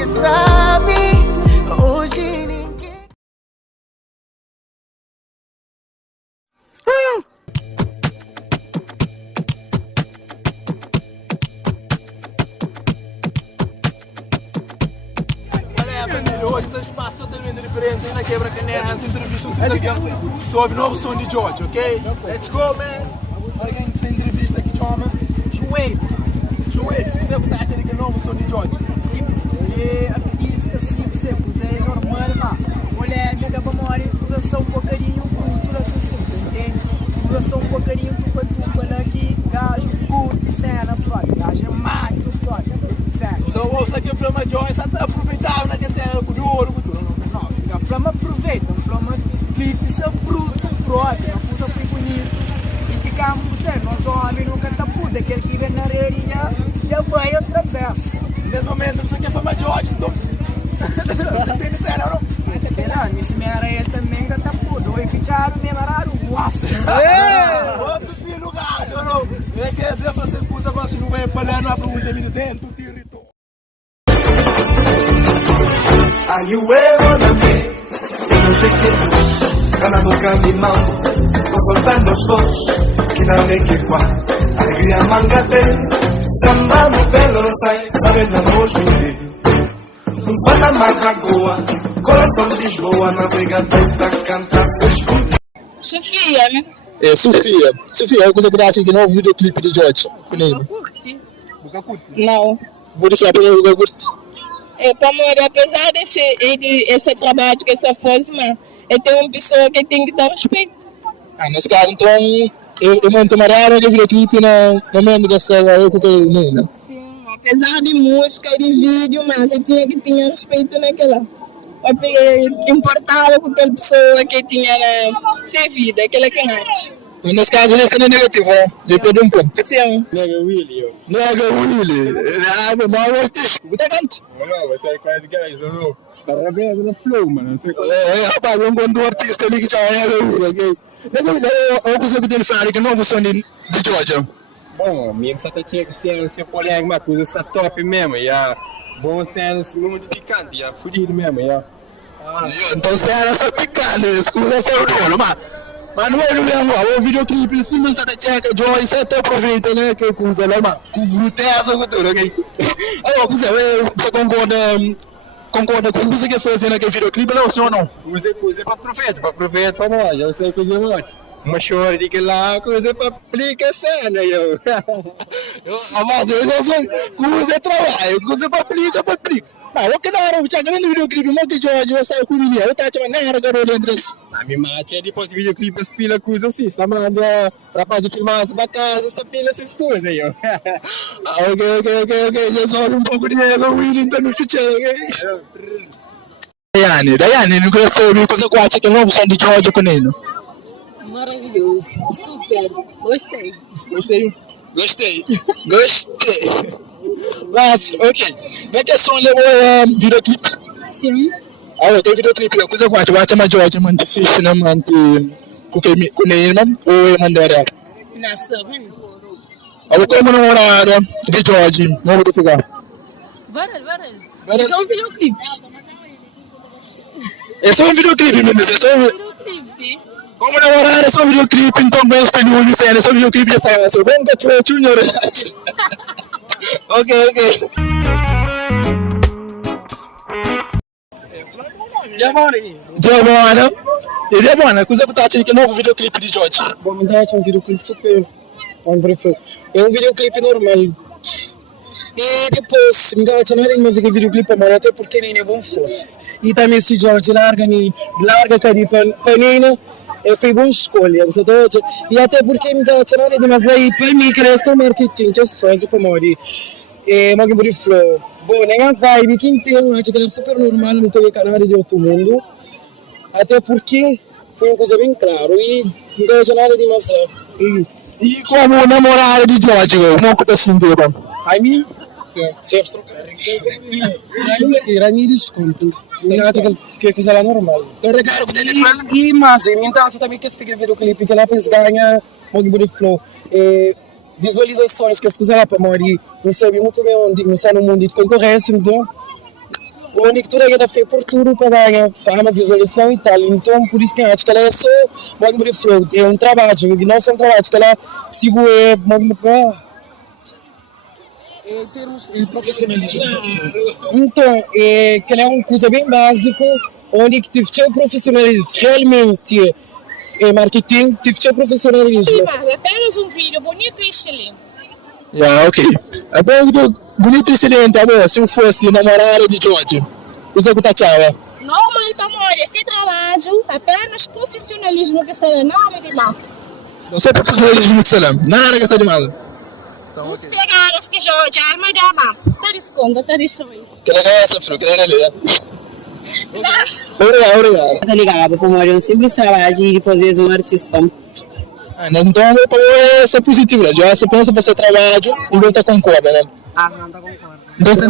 que sabe. Hoje ninguém. Hoje esse espaço totalmente diferente, ainda quebra-canela, as entrevistas sobre o novo som de George, ok? Let's go, man! Olha quem essa entrevista aqui chama Joelho, se você botar aqui que é o novo som de George. E a pista simples, é normal, lá. Olha, me dá para morrer, duração um bocadinho, duração simples, entende? Duração um bocadinho, tu aqui, gajo, curto, cena, pronto, gajo é macho, pronto, certo? Então, ouça aqui o Flama Joy, só está aproveitável naquela cena com o ouro, não, a Flama aproveita, a Flama clipe, isso é bruto, próprio, a puta foi bonito, e ficamos, nós homens nunca tá puta, aquele que vem na rede já vai outra vez. Nesse momento, não sei o que é Flama Joy, então, não tem cena, não? Nesse minha areia também já tá puta, oi, ficharam, me mararam, nossa! Outro filho, gajo, não? É que essa você usa, mas não é para lá, não abre um termino dentro, tu irritou. Are you on a me? Eu não sei que ganando caminhão, vou soltando os fotos, que não é que qua, alegria manga tem, samba no pelo sai, sabe na noite. Fala mais lagoa, coração de Lisboa, navegador está cantando Sofia, né? É, Sofia, eu coisa que aqui no videoclipe de George. Nunca curte? Não. Vou deixar para eu curtir. É, para morrer, apesar desse trabalho que você faz, mas tem uma pessoa que tem que dar respeito. Nesse caso, então, eu monto uma rara de videoclipe no momento que você está com o Neyna. Sim, apesar de música e de vídeo, mas eu tinha que ter respeito naquela. Importava com aquela pessoa que tinha sem vida, aquela que nasce. Nesse caso, ele é negativo, né? Depende de um ponto. Sim. Nega Willy. Ah, meu mal artístico. Muito cante. Não, você é quase que é isso, não? Você está revendo no flow, mano. Rapaz, eu encontro um artista ali que já é Nega Willy, ok? Nega Willy, eu consigo ter falado que é novo som de George. Bom, minha que só tinha que ser polêmica, uma coisa está top mesmo, e a bom cena muito picante, e a fudido mesmo, e a... Então você era só picante, escusa essa orgulho, mas não é do mesmo, o videoclipe em cima você checa, Joy, você até aproveita, né, que coisa lá, mas com bruteza, com tudo, ok? Você concorda com o que você quer fazer naquele videoclipe, não, senhor, não? Coisa para aproveita para nós, eu sei coisa nós. Uma chora de que lá, coisa para aplicar a cena, eu. Mas eu sou coisa trabalho, coisa para aplicar. Mas o que não era, tinha grande videoclipe, muito de George, eu saio com o menino, eu estava chamando, não era garoto entre si. A minha mãe é depois do videoclipe, as pilas, coisa assim, está mandando rapaz de filmar para casa, essa pila, essas coisas aí, ó. Ok, já só um pouco de Nega Willy, então no futuro, ok? Daiane, não queria saber coisa que acha que é novo som de George com Neyna. Maravilhoso, super, gostei. Gostei. Mas, ok. Como é que é som levou videoclipe? Sim. Tem videoclipe, coisa que eu acho que George manda assistir, né, manda com Neyna, ou mandar. Nossa, mano. Como namorada de George, vamos verificar. Varel. É um videoclipe. É só um videoclipe, meu Deus, é só um videoclipe. Como namorada, é só um videoclipe, então bem os peludos, é só um videoclipe, já sai, só bem que eu tinha Ok. Giovanna. E Giovanna, coisa que tá achando que é novo videoclipe de George? Bom, me dá um videoclipe super. É um videoclipe normal. E depois, me dá mais aquele videoclipe amor, até porque nem é bom fosse. E também esse George larga carinho para Neyna. Foi boa escolha, você tá vendo? E até porque me dá mas aí para mim que é só marketing que se faz para morrer. Mas que por flow. Bom, nem a vibe que inteiro, acho que é super normal no teu canal de outro mundo. Até porque foi uma coisa bem clara e me dá demais. Isso. E como namorada de George, como que tá sentindo? A mim? Certo. A mim desconto. Eu acho que é coisa lá normal. E mas, então também que se fica ver o clipe que lá pensa ganha muito bom flow. Visualizações que as coisas lá para morrer. Não sabe muito bem onde, não sabe no mundo de concorrência, então onde que tudo é feito por tudo para ganhar fama, visualização e tal. Então, por isso que eu acho que ela é só é um trabalho, que não é um trabalho, que ela segura em termos de profissionalismo. Então, que ela é uma coisa bem básica, onde que tive o profissionalismo realmente marketing, tive profissionalismo. Sim, mas é apenas um vídeo bonito e excelente. Ok. Apenas bonito e excelente, amor. Se eu fosse namorada de George, você que tá tchau. Não, mãe, amor, esse trabalho é apenas profissionalismo que está enorme demais. Não sei profissionalismo que você lembra. Nada que está de mal. Então, Vamos pegar as que George, a arma da mão. Tá esconda, tá de sonho. que legal essa, Fru, que legal ali, né? Obrigado. Tá ligado, por morrer um simples trabalho e depois eles um artista. Então, essa positivo, né? Já você pensa você trabalha e não tá concorda, né? Não tá concordo. Então, você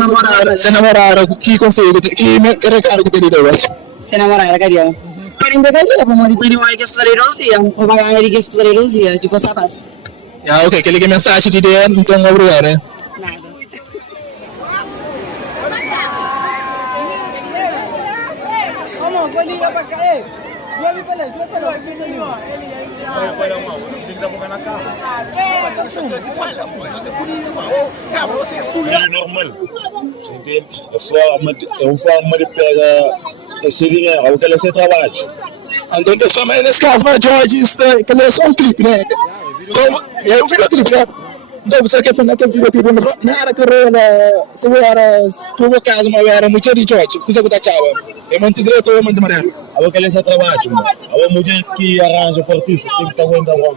namorara, que conselho, que recado que teria hoje? Se namorare, carinho. Carinho da carinha, por morrer de morrer que escutarei rosia. Ou pagar ele que escutarei rosia, tipo essa paz. Ok, que liga mensagem de dentro, então obrigado, né? Nada. Normal. É uma forma de pegar esse dinheiro, que ele se trabalha. Então, que chama nesse caso, mas George, que ele é só um clipe, né? E aí, o videoclipe, né? Então, você quer fazer aquele videoclipe, não era carreira, se eu era, por acaso, mas era muito de George, coisa que tá tchau. É muito direto, é muito maré. Que ele se trabalha, a mulher que arranja o artista, sempre está aguentando o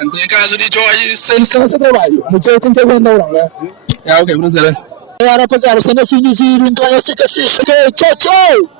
Então, em caso de George, sem esse trabalho, mulher tem que aguentar o né? Ok, brasileiro. Agora, rapaziada, você não é fim de vídeo, então eu fico fixe, ok? Tchau, tchau!